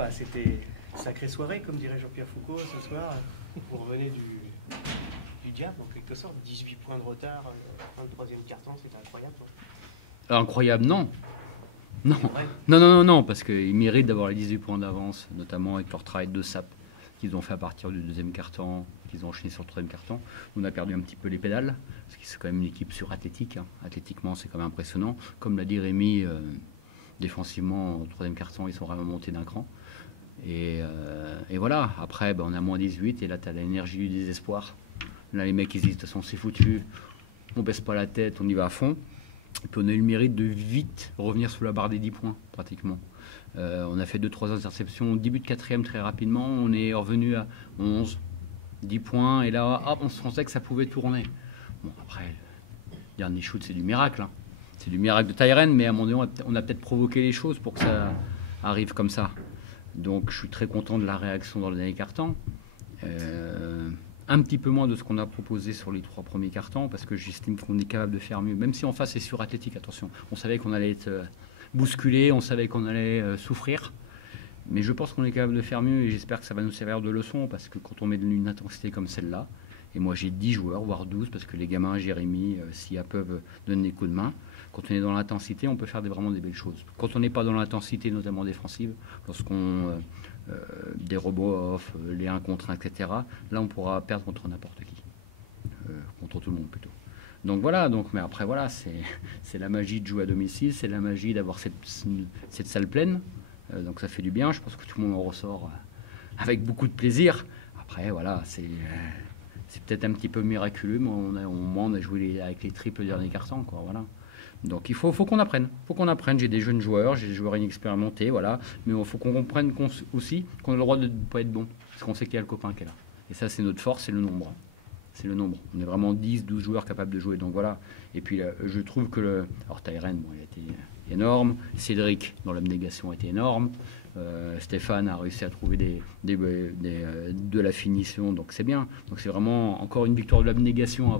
bah, c'était une sacrée soirée, comme dirait Jean-Pierre Foucault ce soir. Vous revenez du diable, en quelque sorte. 18 points de retard, fin de troisième quart-temps, c'était incroyable. Incroyable, non. Non, Ouais. non, parce qu'ils méritent d'avoir les 18 points d'avance, notamment avec leur travail de sape qu'ils ont fait à partir du deuxième quart-temps, qu'ils ont enchaîné sur le troisième quart-temps. On a perdu un petit peu les pédales, parce que c'est quand même une équipe surathlétique. Hein. Athlétiquement, c'est quand même impressionnant. Comme l'a dit Rémi, défensivement, au troisième quart-temps, ils sont vraiment montés d'un cran. Et voilà, après, on a moins 18, et là, tu as l'énergie du désespoir. Là, les mecs, ils disent, de toute façon, c'est foutu, on baisse pas la tête, on y va à fond. Et puis on a eu le mérite de vite revenir sous la barre des 10 points, pratiquement. On a fait 2-3 interceptions. Début de quatrième, très rapidement, on est revenu à 11, 10 points. Et là, hop, on se pensait que ça pouvait tourner. Bon, après, le dernier shoot, c'est du miracle. Hein. C'est du miracle de Tyren, mais à un moment donné, on a peut-être provoqué les choses pour que ça arrive comme ça. Donc, je suis très content de la réaction dans le dernier quart-temps. Un petit peu moins de ce qu'on a proposé sur les 3 premiers quart-temps, parce que j'estime qu'on est capable de faire mieux. Même si en face, c'est surathlétique, attention. On savait qu'on allait être bousculé, on savait qu'on allait souffrir. Mais je pense qu'on est capable de faire mieux, et j'espère que ça va nous servir de leçon, parce que quand on met une intensité comme celle-là, et moi j'ai 10 joueurs, voire 12, parce que les gamins, Jérémy, Sia peuvent donner des coups de main. Quand on est dans l'intensité, on peut faire vraiment des belles choses. Quand on n'est pas dans l'intensité, notamment défensive, lorsqu'on... des robots off, les 1 contre 1, etc. Là, on pourra perdre contre n'importe qui. Contre tout le monde, plutôt. Donc voilà, mais après, voilà, c'est la magie de jouer à domicile, c'est la magie d'avoir cette salle pleine. Donc ça fait du bien, je pense que tout le monde en ressort avec beaucoup de plaisir. Après, voilà, c'est peut-être un petit peu miraculeux, mais on a joué avec les triples derniers quart-temps, quoi, voilà. Donc il faut qu'on apprenne. J'ai des jeunes joueurs, j'ai des joueurs inexpérimentés, voilà. Mais il faut qu'on comprenne aussi qu'on a le droit de ne pas être bon. Parce qu'on sait qu'il y a le copain qui est là. Et ça, c'est notre force, c'est le nombre. C'est le nombre. On est vraiment 10, 12 joueurs capables de jouer. Donc voilà. Et puis je trouve que alors Tyren, il a été énorme. Cédric, dans l'abnégation, a été énorme. Stéphane a réussi à trouver de la finition, donc c'est bien. Donc c'est vraiment encore une victoire de l'abnégation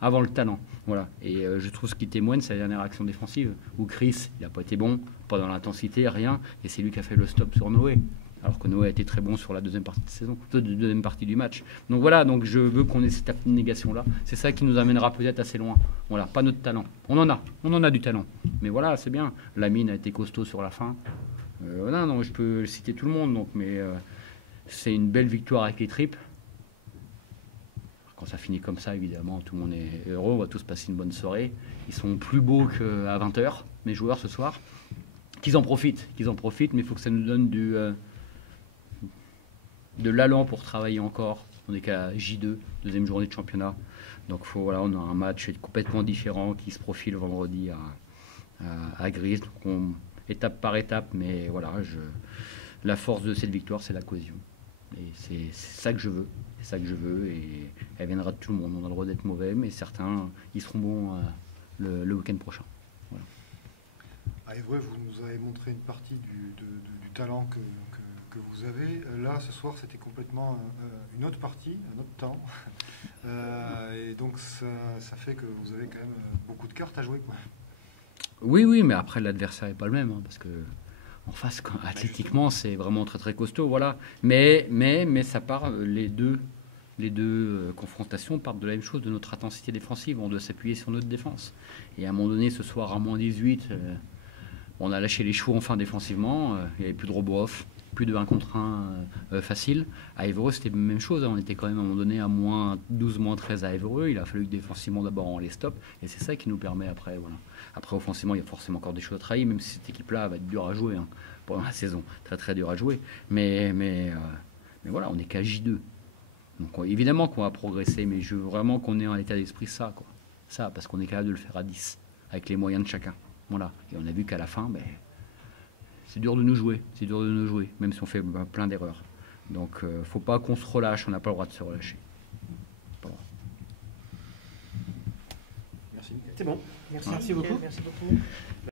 avant le talent. Voilà. Et je trouve ce qui témoigne, c'est la dernière action défensive, où Chris, il n'a pas été bon, pas dans l'intensité, rien, et c'est lui qui a fait le stop sur Noé. Alors que Noé a été très bon sur la deuxième partie du match. Donc voilà, donc je veux qu'on ait cette abnégation-là. C'est ça qui nous amènera peut-être assez loin. Voilà, pas notre talent. On en a du talent. Mais voilà, c'est bien. Lamine a été costaud sur la fin. Voilà, non, je peux citer tout le monde, donc, mais c'est une belle victoire avec les triples. Quand ça finit comme ça, évidemment, tout le monde est heureux, on va tous passer une bonne soirée. Ils sont plus beaux qu'à 20h, mes joueurs, ce soir. Qu'ils en profitent, mais il faut que ça nous donne de l'allant pour travailler encore. On n'est qu'à J2, deuxième journée de championnat. Donc voilà, on a un match complètement différent qui se profile vendredi à Grise. Donc étape par étape, mais voilà, la force de cette victoire, c'est la cohésion. Et c'est ça que je veux. C'est ça que je veux, et elle viendra de tout le monde. On a le droit d'être mauvais, mais certains, ils seront bons le week-end prochain. Voilà. À Évreux, vous nous avez montré une partie du talent que vous avez. Là, ce soir, c'était complètement une autre partie, un autre temps. Et donc, ça fait que vous avez quand même beaucoup de cartes à jouer, quoi. Oui, mais après, l'adversaire n'est pas le même, hein, parce que en face, athlétiquement, c'est vraiment très très costaud, voilà. Mais ça part, les deux confrontations partent de la même chose, de notre intensité défensive. On doit s'appuyer sur notre défense. Et à un moment donné, ce soir, à moins 18, on a lâché les chevaux enfin défensivement. Il n'y avait plus de robots off, plus de 1 contre 1 facile. À Évreux, c'était la même chose. Hein. On était quand même à un moment donné à moins 12, moins 13 à Évreux. Il a fallu que défensivement, d'abord, on les stoppe. Et c'est ça qui nous permet après, voilà. Après, offensivement, il y a forcément encore des choses à travailler, même si cette équipe-là va être dure à jouer, hein, pendant la saison. Très, très dur à jouer. Mais voilà, on n'est qu'à J2. Donc, évidemment qu'on va progresser, mais je veux vraiment qu'on ait un état d'esprit ça, quoi. Ça, parce qu'on est capable de le faire à 10, avec les moyens de chacun. Voilà. Et on a vu qu'à la fin, c'est dur de nous jouer. C'est dur de nous jouer, même si on fait plein d'erreurs. Donc, faut pas qu'on se relâche. On n'a pas le droit de se relâcher. Merci. C'est bon. Merci beaucoup. Merci beaucoup.